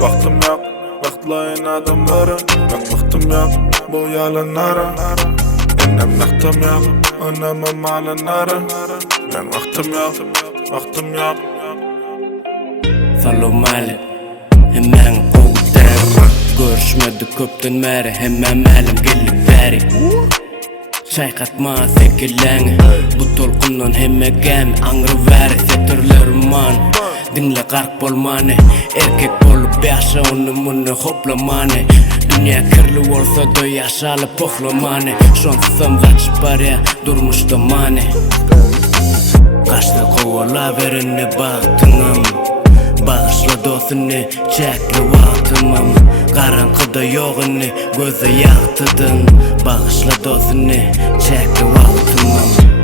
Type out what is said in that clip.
Vaxtım yok, vaxtlayın adamları. Ben vaxtım yok, bu yalanlara. Ennem vaxtım yok, önlemem alanları. Ben vaxtım yok, vaxtım yok. Follow mali, hemen kovdan. Görüşmedi köpten meri, hemen elim gelip beri. Çaykatma sekileni, bu tolkundan hemme gemi. Angrı veri setirlerim man. Dinle kark bolmani, erkek bolup yaşa onu bunu hoplamani. Dünya kirli olsa da yaşalı pohlamani. Şonsam kaçıp araya durmuş da mani. Kaçta kovala verini baktınam. Bağışla dostunu, çekli vaktımam. Karanlıkta yoğunu, göze yaktıdın. Bağışla dostunu, çekli vaktımam.